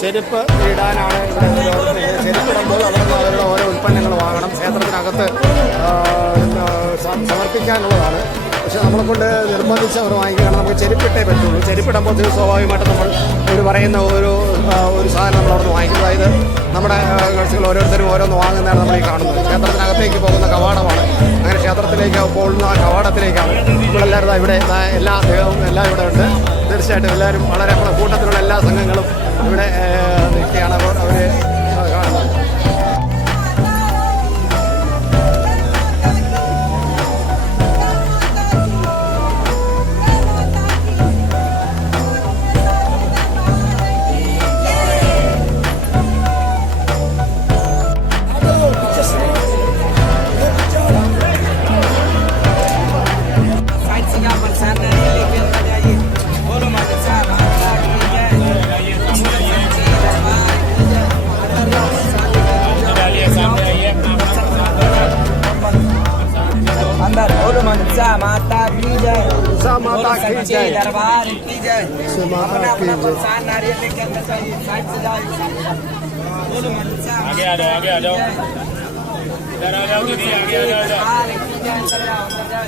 ചെരുപ്പ് ഇടാനാണ് ഇവിടെ ചെരുപ്പിടുമ്പോൾ അവിടെ നിന്ന് അവരുടെ ഓരോ ഉൽപ്പന്നങ്ങൾ വാങ്ങണം. ക്ഷേത്രത്തിനകത്ത് സമർപ്പിക്കാനുള്ളതാണ്. പക്ഷേ നമ്മളെ കൊണ്ട് നിർബന്ധിച്ച് അവർ വാങ്ങിക്കുകയാണ്. നമുക്ക് ചെരുപ്പിട്ടേ പറ്റുള്ളൂ. ചെരുപ്പിടുമ്പോൾ സ്വാഭാവികമായിട്ട് നമ്മൾ പറയുന്ന ഒരു സാധനം നമ്മൾ അവിടെ നിന്ന് വാങ്ങിക്കും. അതായത് നമ്മുടെ കക്ഷികൾ ഓരോരുത്തരും ഓരോന്ന് വാങ്ങുന്നതാണ് നമ്മൾ ഈ കാണുന്നത്. ക്ഷേത്രത്തിനകത്തേക്ക് പോകുന്ന കവാടമാണ്. അങ്ങനെ ക്ഷേത്രത്തിലേക്ക് പോകുന്ന ആ കവാടത്തിലേക്കാണ് നമ്മളെല്ലാവരും ഇവിടെ എല്ലാ ദേവവും എല്ലാം ഇവിടെ ഉണ്ട്. തീർച്ചയായിട്ടും എല്ലാവരും വളരെ കൂട്ടത്തിലുള്ള എല്ലാ സംഘങ്ങളും ഇവിടെ നിൽക്കുകയാണ്. അവർ കാണുന്നത്. माता की जय, माता की जय, दरबार की जय। माता की जय। नारियल लेके अंदर जाइए, साइड से जाइए। बोलो आगे आ जाओ, आगे आ जाओ, इधर आ जाओ दीदी, आगे आ जाओ, दरबार की जय, अंदर जाओ, अंदर जाओ।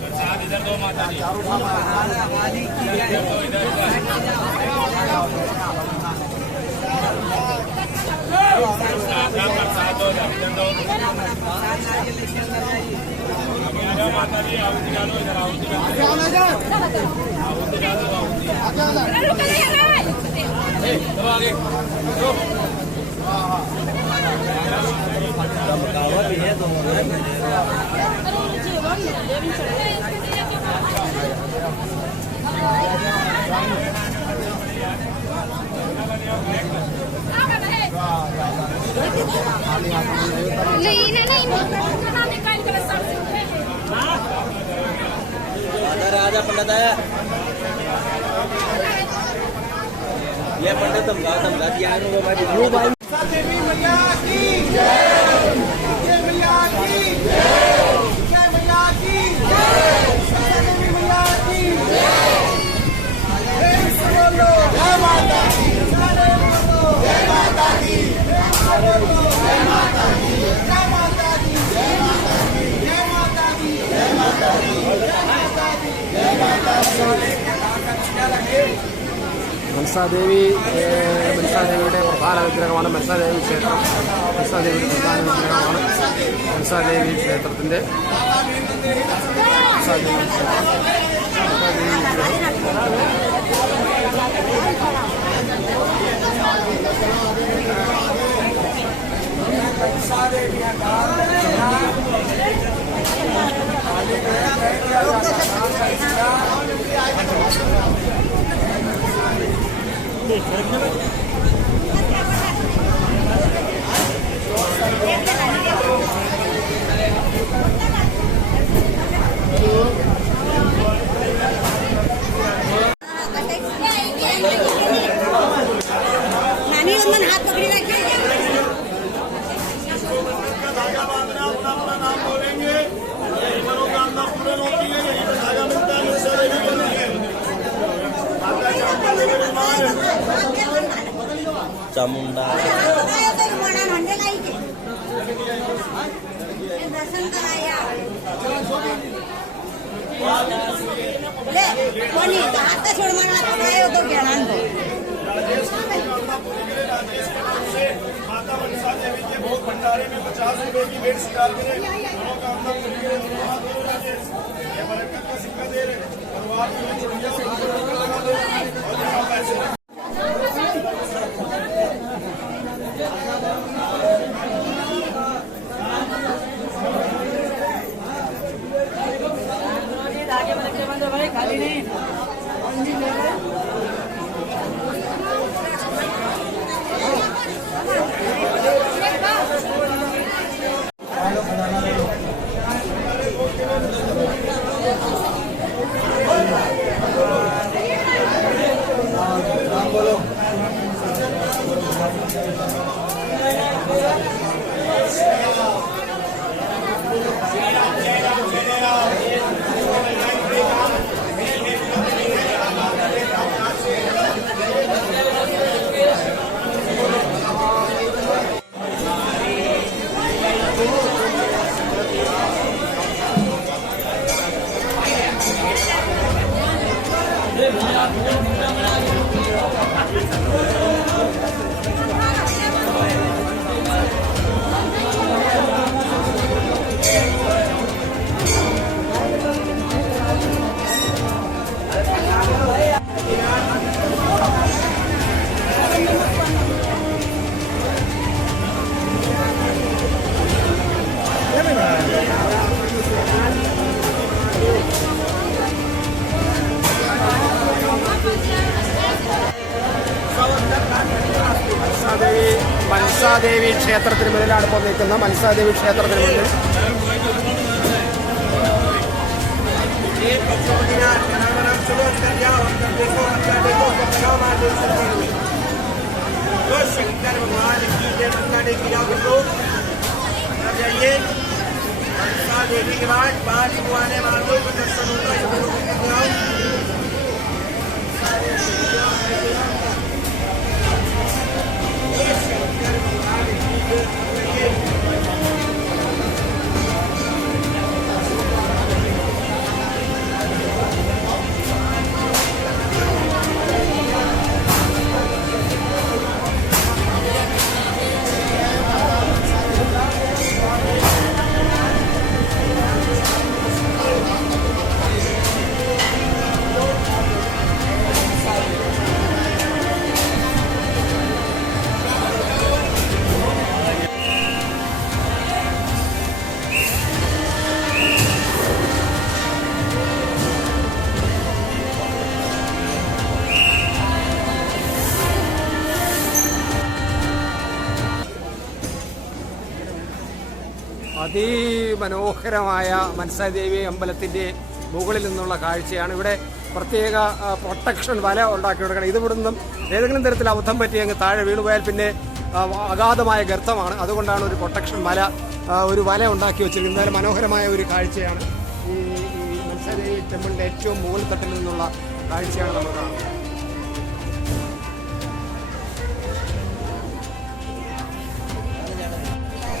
प्रसाद इधर दो माता जी, वाली की जय, इधर प्रसाद दो, इधर दो, नारियल लेके अंदर जाइए। माता जी आहुति डालो, इधर आहुति डालो, आहुति डालो, आगे राजा पंडित है ये पंडित समझा दिया देवी मैया की जय, जय मैया की जय, जय मैया की जय, देवी मैया की जय। जय माता दी, जय माता दी, जय माता दी, जय माता दी, जय माता दी, जय माता दी, जय माता दी, जय माता दी। മനസാദേവിയുടെ പ്രധാന വിഗ്രഹമാണ് മനസാദേവി ക്ഷേത്രം. മനസാദേവിയുടെ പ്രധാന വിഗ്രഹമാണ് മനസാദേവി ക്ഷേത്രത്തിൻ്റെ हाथ पकड़ी रखिए। अपना नाम बोलेंगे, यही मनोकामना पूर्ण होती है, यही पर धागा मिलता है, चामुंडा दर्शन कराया हाथ छोड़ माना तो ज्ञान दो। माता मनसा देवी के भोग भंडारे में 50 रुपए की भेंट स्वीकार करें। मनोकामना पूरी करें। ये बरकत का सिक्का दे रहे परिवार में चुड़िया से लगा दो और यहाँ पैसे खाली नहीं മനസാദേവി ക്ഷേത്രത്തിന് മുന്നിലാണ് ഇപ്പോൾ നിൽക്കുന്ന മനസാദേവി ക്ഷേത്രത്തിന് മുന്നിൽ शंकर भगवान की जय माता दी की जाओ जाइए मनसा देवी के बाद पांच बुआने मार्गों का दर्शन होगा शंकर भगवान की जय അതിമനോഹരമായ മനസാദേവി അമ്പലത്തിൻ്റെ മുകളിൽ നിന്നുള്ള കാഴ്ചയാണ്. ഇവിടെ പ്രത്യേക പ്രൊട്ടക്ഷൻ വല ഉണ്ടാക്കി കൊടുക്കണം. ഇതിവിടുന്നും ഏതെങ്കിലും തരത്തിൽ അബദ്ധം പറ്റി അങ്ങ് താഴെ വീണുപോയാൽ പിന്നെ അഗാധമായ ഗർത്തമാണ്. അതുകൊണ്ടാണ് ഒരു പ്രൊട്ടക്ഷൻ ഒരു വല ഉണ്ടാക്കി വെച്ചിരിക്കുന്നത്. എന്തായാലും മനോഹരമായ ഒരു കാഴ്ചയാണ്. ഈ മനസാദേവി ടെമ്പിളിൻ്റെ ഏറ്റവും മുകൾ തട്ടിൽ നിന്നുള്ള കാഴ്ചയാണ് നമ്മൾ കാണുന്നത്.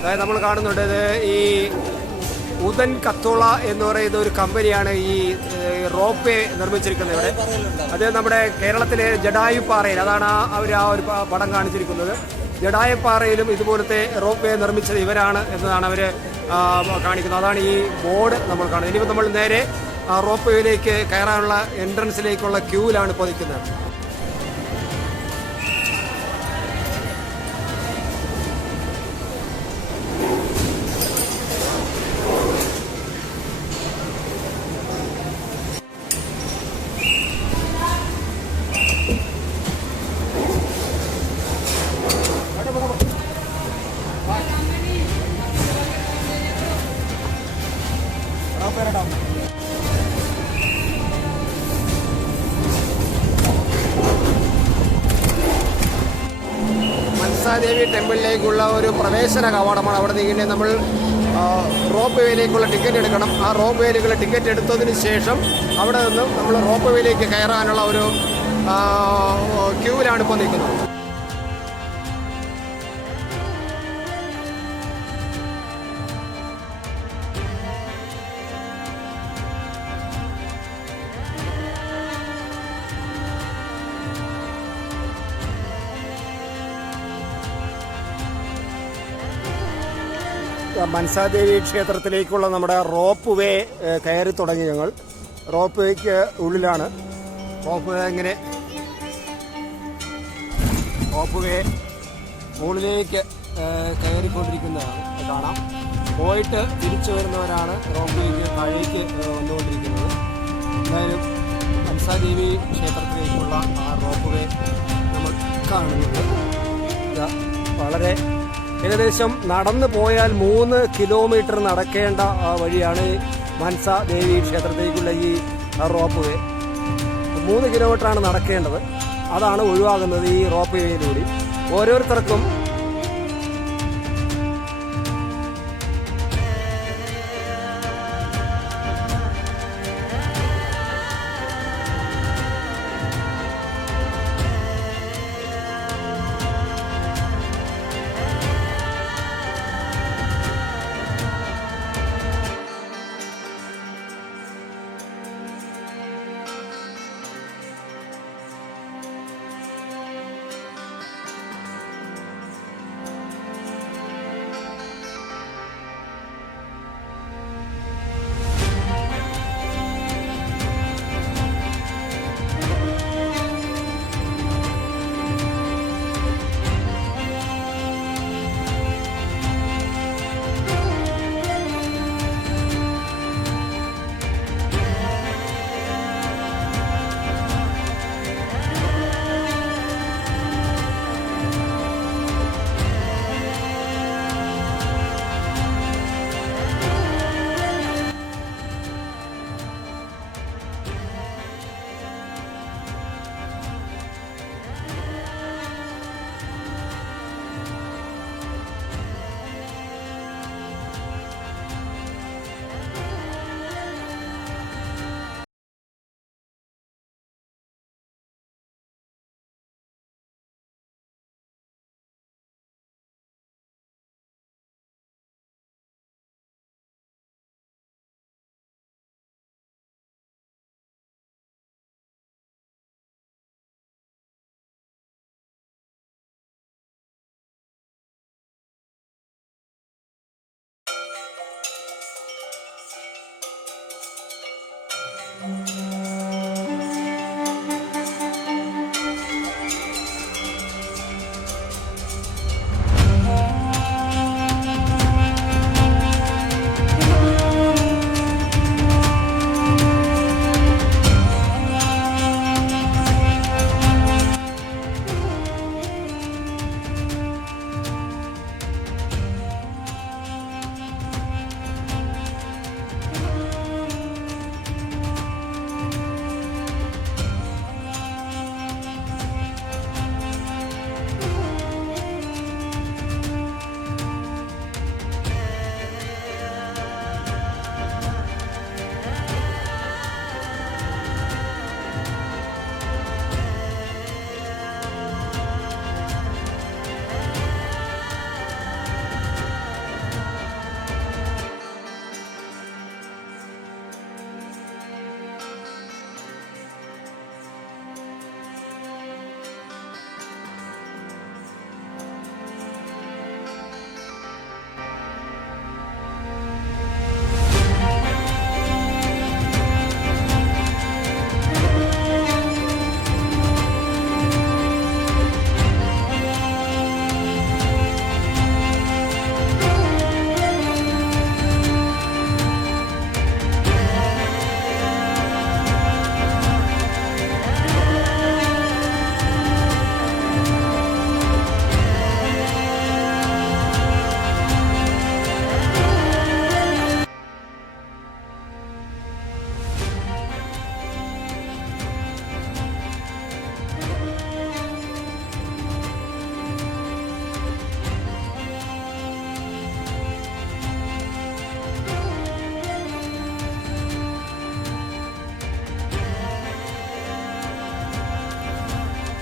അതായത് നമ്മൾ കാണുന്നുണ്ട് ഇത് ഈ ഉദൻ കത്തോള എന്ന് പറയുന്ന ഒരു കമ്പനിയാണ് ഈ റോപ്പ് വേ നിർമ്മിച്ചിരിക്കുന്നത് ഇവിടെ. അത് നമ്മുടെ കേരളത്തിലെ ജഡായുപ്പാറയിൽ, അതാണ് അവർ ഒരു പടം കാണിച്ചിരിക്കുന്നത്. ജഡായുപ്പാറയിലും ഇതുപോലത്തെ റോപ്പ് വേ നിർമ്മിച്ചത് ഇവരാണ് എന്നതാണ് അവർ കാണിക്കുന്നത്. അതാണ് ഈ ബോർഡ് നമ്മൾ കാണുന്നത്. ഇനിയിപ്പോൾ നമ്മൾ നേരെ റോപ്പ് വേയിലേക്ക് കയറാനുള്ള എൻട്രൻസിലേക്കുള്ള ക്യൂവിലാണ് ഇപ്പോൾ നിൽക്കുന്നത്. മനസാദേവി ടെമ്പിളിലേക്കുള്ള ഒരു പ്രവേശന കവാടമാണ്. അവിടെ നിന്ന് നമ്മൾ റോപ്പ് വേയിലേക്കുള്ള ടിക്കറ്റ് എടുക്കണം. ആ റോപ്പ് വേയിലേക്കുള്ള ടിക്കറ്റ് എടുത്തതിന് ശേഷം അവിടെ നിന്ന് നമ്മൾ റോപ്പ് വേയിലേക്ക് കയറാനുള്ള ഒരു ക്യൂവിലാണ് ഇപ്പോൾ നിൽക്കുന്നത്. മനസാദേവി ക്ഷേത്രത്തിലേക്കുള്ള നമ്മുടെ റോപ്പ് വേ കയറി തുടങ്ങി. ഞങ്ങൾ റോപ്പ് വേക്ക് ഉള്ളിലാണ്. റോപ്പ് വേ ഇങ്ങനെ റോപ്പ് വേ മുകളിലേക്ക് കയറിക്കൊണ്ടിരിക്കുന്നതാണ് കാണാം. പോയിട്ട് തിരിച്ചു വരുന്നവരാണ് റോപ്പ് വേക്ക് താഴേക്ക് വന്നുകൊണ്ടിരിക്കുന്നത്. എന്തായാലും മനസാദേവി ക്ഷേത്രത്തിലേക്കുള്ള ആ റോപ്പ് വേ നമ്മൾ കാണുന്നത് വളരെ ഏകദേശം നടന്നു പോയാൽ 3 കിലോമീറ്റർ നടക്കേണ്ട വഴിയാണ് മനസാദേവി ക്ഷേത്രത്തിലേക്കുള്ള ഈ റോപ്പ് വേ. 3 കിലോമീറ്ററാണ് നടക്കേണ്ടത്. അതാണ് ഒഴിവാകുന്നത് ഈ റോപ്പ് വേയിലൂടെ. ഓരോരുത്തർക്കും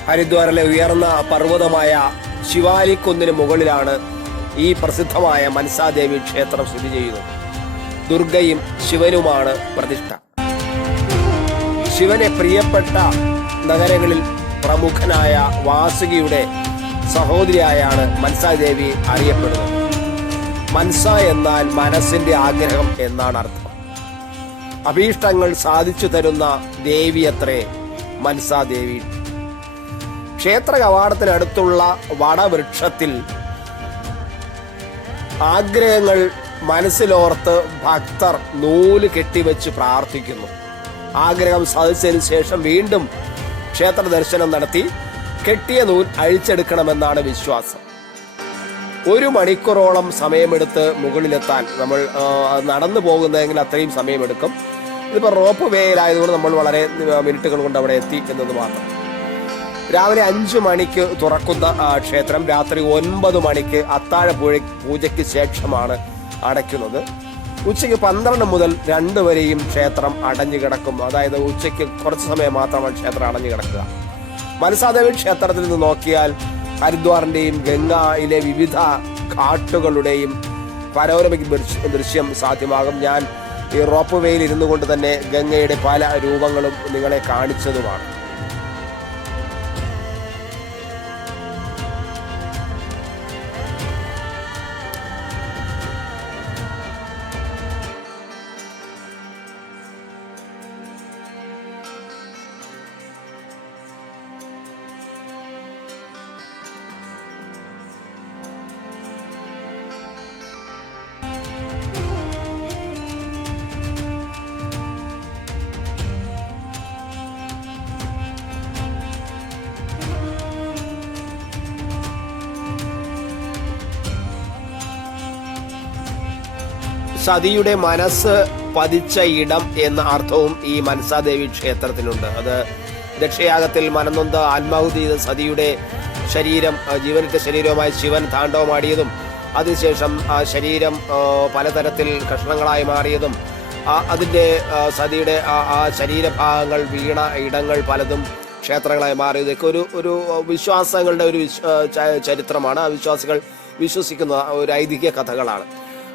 ഹരിദ്വാറിലെ ഉയർന്ന പർവ്വതമായ ശിവാലിക്കുന്നിന് മുകളിലാണ് ഈ പ്രസിദ്ധമായ മനസാദേവി ക്ഷേത്രം സ്ഥിതി ചെയ്യുന്നത്. ദുർഗയും ശിവനുമാണ് പ്രതിഷ്ഠ. ശിവനെ പ്രിയപ്പെട്ട നഗരങ്ങളിൽ പ്രമുഖനായ വാസുകിയുടെ സഹോദരിയായാണ് മനസാദേവി അറിയപ്പെടുന്നത്. മനസ എന്നാൽ മനസ്സിന്റെ ആഗ്രഹം എന്നാണ് അർത്ഥം. അഭീഷ്ടങ്ങൾ സാധിച്ചു തരുന്ന ദേവിയത്രേ മനസാദേവി. ക്ഷേത്ര കവാടത്തിനടുത്തുള്ള വടവൃക്ഷത്തിൽ ആഗ്രഹങ്ങൾ മനസ്സിലോർത്ത് ഭക്തർ നൂല് കെട്ടിവെച്ച് പ്രാർത്ഥിക്കുന്നു. ആഗ്രഹം സാധിച്ചതിന് ശേഷം വീണ്ടും ക്ഷേത്ര ദർശനം നടത്തി കെട്ടിയ നൂൽ അഴിച്ചെടുക്കണമെന്നാണ് വിശ്വാസം. 1 മണിക്കൂറോളം സമയമെടുത്ത് മുകളിലെത്താൻ നമ്മൾ നടന്നു പോകുന്നതെങ്കിൽ അത്രയും സമയമെടുക്കും. ഇതിപ്പോൾ റോപ്പ് വേയിലായതുകൊണ്ട് നമ്മൾ വളരെ മിനിറ്റുകൾ കൊണ്ട് അവിടെ എത്തി എന്നത് മാത്രം. രാവിലെ 5 മണിക്ക് തുറക്കുന്ന ക്ഷേത്രം രാത്രി 9 മണിക്ക് അത്താഴ പൂജയ്ക്ക് ശേഷമാണ് അടയ്ക്കുന്നത്. ഉച്ചയ്ക്ക് 12 മുതൽ 2 വരെയും ക്ഷേത്രം അടഞ്ഞു കിടക്കും. അതായത് ഉച്ചയ്ക്ക് കുറച്ച് സമയം മാത്രമാണ് ക്ഷേത്രം അടഞ്ഞു കിടക്കുക. മനസാദേവി ക്ഷേത്രത്തിൽ നിന്ന് നോക്കിയാൽ ഹരിദ്വാറിന്റെയും ഗംഗയിലെ വിവിധ ഘാട്ടുകളുടെയും പനോരമിക് ദൃശ്യം സാധ്യമാകും. ഞാൻ ഈ റോപ്പ് വേയിൽ ഇരുന്നു കൊണ്ട് തന്നെ ഗംഗയുടെ പല രൂപങ്ങളും നിങ്ങളെ കാണിച്ചതുമാണ്. സതിയുടെ മനസ്സ് പതിച്ച ഇടം എന്ന അർത്ഥവും ഈ മനസാദേവി ക്ഷേത്രത്തിനുണ്ട്. അത് ദക്ഷയാഗത്തിൽ മനംനൊന്ത് ആത്മാഹുതി ചെയ്ത സതിയുടെ ശരീരം ജീവനിറ്റ ശരീരവുമായി ശിവൻ താണ്ഡവമാടിയതും അതിനുശേഷം ആ ശരീരം പലതരത്തിൽ കഷ്ണങ്ങളായി മാറിയതും അതിൻ്റെ സതിയുടെ ആ ശരീരഭാഗങ്ങൾ വീണ ഇടങ്ങൾ പലതും ക്ഷേത്രങ്ങളായി മാറിയതൊക്കെ ഒരു വിശ്വാസങ്ങളുടെ ഒരു ചരിത്രമാണ്. ആ വിശ്വാസികൾ വിശ്വസിക്കുന്ന ഒരു ഐതിഹ്യ കഥകളാണ്.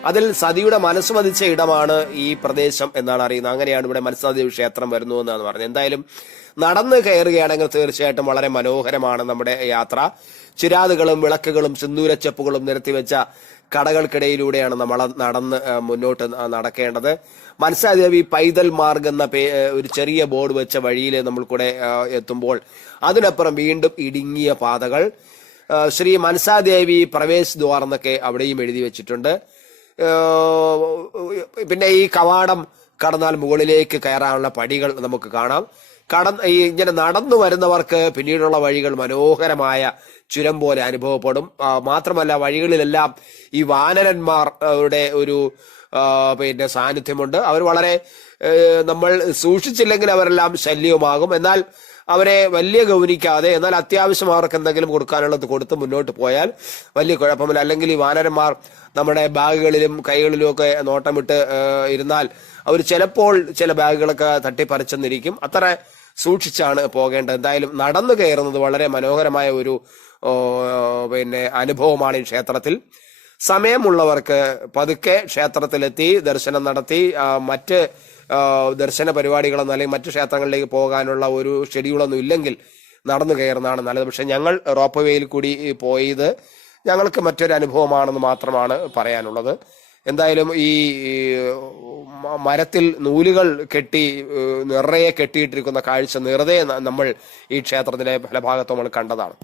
അതിൽ സതിയുടെ മനസ്സ് പതിച്ച ഇടമാണ് ഈ പ്രദേശം എന്നാണ് അറിയുന്നത്. അങ്ങനെയാണ് ഇവിടെ മനസാദേവി ക്ഷേത്രം വരുന്നു എന്നാണ് പറഞ്ഞത്. എന്തായാലും നടന്ന് കയറുകയാണെങ്കിൽ തീർച്ചയായിട്ടും വളരെ മനോഹരമാണ് നമ്മുടെ യാത്ര. ചിരാതുകളും വിളക്കുകളും സിന്ദൂരച്ചെപ്പുകളും നിരത്തിവെച്ച കടകൾക്കിടയിലൂടെയാണ് നമ്മൾ നടന്ന് മുന്നോട്ട് നടക്കേണ്ടത്. മനസാദേവി പൈതൽ മാർഗ് എന്ന ഒരു ചെറിയ ബോർഡ് വെച്ച വഴിയിൽ നമ്മൾ കൂടെ എത്തുമ്പോൾ അതിനപ്പുറം വീണ്ടും ഇടുങ്ങിയ പാതകൾ. ശ്രീ മനസാദേവി പ്രവേശ് ദ്വാർ എന്നൊക്കെ അവിടെയും എഴുതി വെച്ചിട്ടുണ്ട്. പിന്നെ ഈ കവാടം കടന്നാൽ മുകളിലേക്ക് കയറാനുള്ള പടികൾ നമുക്ക് കാണാം. ഇങ്ങനെ നടന്നു വരുന്നവർക്ക് പിന്നീടുള്ള വഴികൾ മനോഹരമായ ചുരം പോലെ അനുഭവപ്പെടും. മാത്രമല്ല വഴികളിലെല്ലാം ഈ വാനരന്മാരുടെ ഒരു സാന്നിധ്യമുണ്ട്. അവർ വളരെ നമ്മൾ സൂക്ഷിച്ചില്ലെങ്കിൽ അവരെല്ലാം ശല്യവുമാകും. എന്നാൽ അവരെ വലിയ ഗൗനിക്കാതെ എന്നാൽ അത്യാവശ്യം അവർക്ക് എന്തെങ്കിലും കൊടുക്കാനുള്ളത് കൊടുത്ത് മുന്നോട്ട് പോയാൽ വലിയ കുഴപ്പമില്ല. അല്ലെങ്കിൽ ഈ വാനരന്മാർ നമ്മുടെ ബാഗുകളിലും കൈകളിലും ഒക്കെ നോട്ടമിട്ട് ഇരുന്നാൽ അവർ ചിലപ്പോൾ ചില ബാഗുകളൊക്കെ തട്ടിപ്പറിച്ചെന്നിരിക്കും. അത്ര സൂക്ഷിച്ചാണ് പോകേണ്ടത്. എന്തായാലും നടന്നു കയറുന്നത് വളരെ മനോഹരമായ ഒരു അനുഭവമാണ് ഈ ക്ഷേത്രത്തിൽ. സമയമുള്ളവർക്ക് പതുക്കെ ക്ഷേത്രത്തിലെത്തി ദർശനം നടത്തി മറ്റ് ദർശന പരിപാടികളൊന്നും അല്ലെങ്കിൽ മറ്റു ക്ഷേത്രങ്ങളിലേക്ക് പോകാനുള്ള ഒരു ഷെഡ്യൂളൊന്നും ഇല്ലെങ്കിൽ നടന്നു കയറുന്നതാണ് നല്ലത്. പക്ഷെ ഞങ്ങൾ റോപ്പ് വേയിൽ കൂടി പോയത് ഞങ്ങൾക്ക് മറ്റൊരു അനുഭവമാണെന്ന് മാത്രമാണ് പറയാനുള്ളത്. എന്തായാലും ഈ മരത്തിൽ നൂലുകൾ കെട്ടി നിറയെ കെട്ടിയിട്ടിരിക്കുന്ന കാഴ്ച നിറയെ നമ്മൾ ഈ ക്ഷേത്രത്തിലെ പല ഭാഗത്തും നമ്മൾ കണ്ടതാണ്.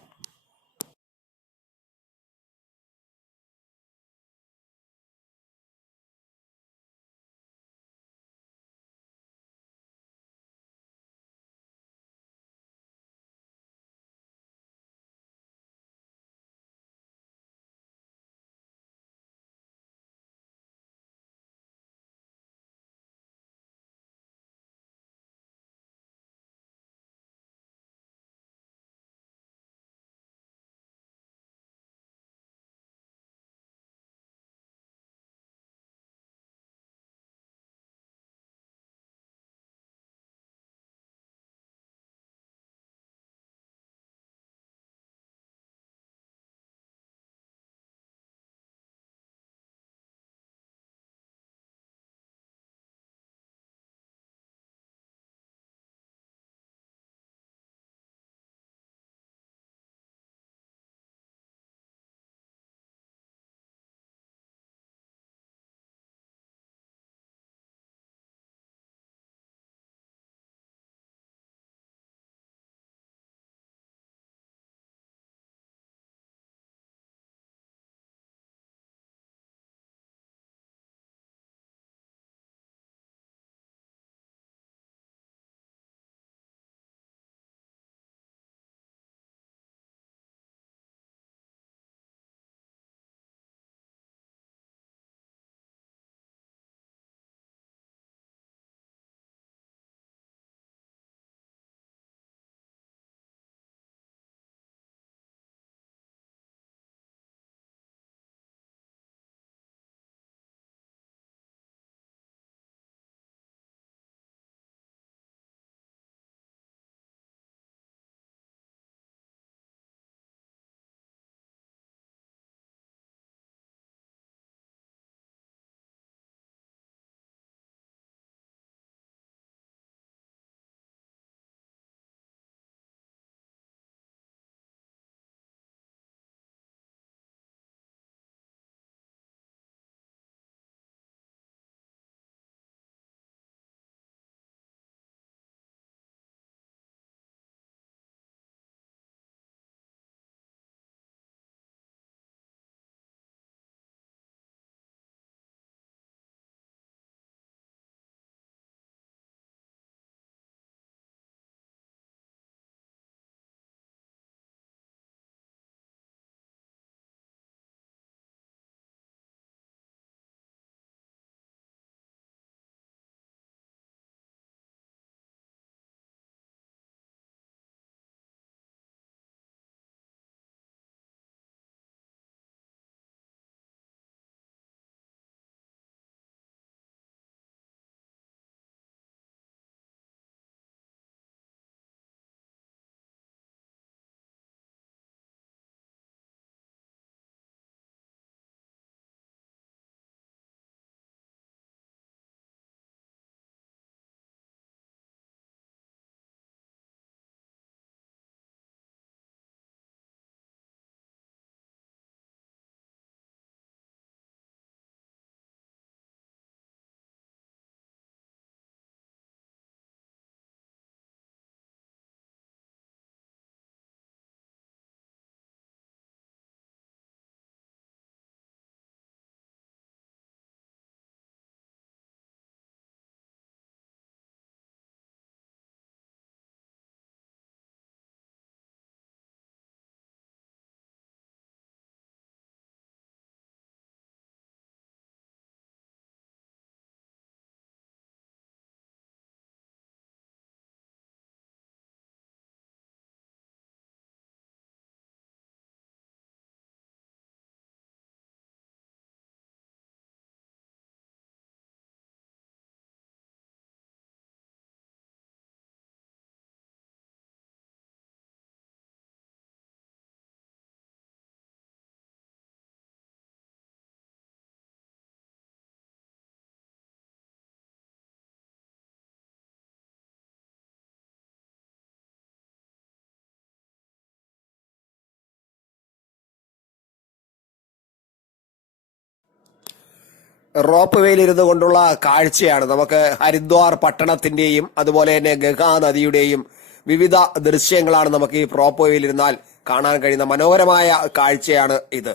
റോപ്പ് വേയിലിരുന്നു കൊണ്ടുള്ള കാഴ്ചയാണ്. നമുക്ക് ഹരിദ്വാർ പട്ടണത്തിന്റെയും അതുപോലെ തന്നെ ഗംഗാ നദിയുടെയും വിവിധ ദൃശ്യങ്ങളാണ് നമുക്ക് ഈ റോപ്പ് വേയിലിരുന്നാൽ കാണാൻ കഴിയുന്ന മനോഹരമായ കാഴ്ചയാണ് ഇത്.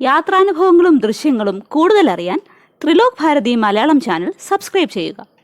യാത്രാനുഭവങ്ങളും ദൃശ്യങ്ങളും കൂടുതൽ അറിയാൻ ത്രിലോക് ഭാരതി മലയാളം ചാനൽ സബ്സ്ക്രൈബ് ചെയ്യുക.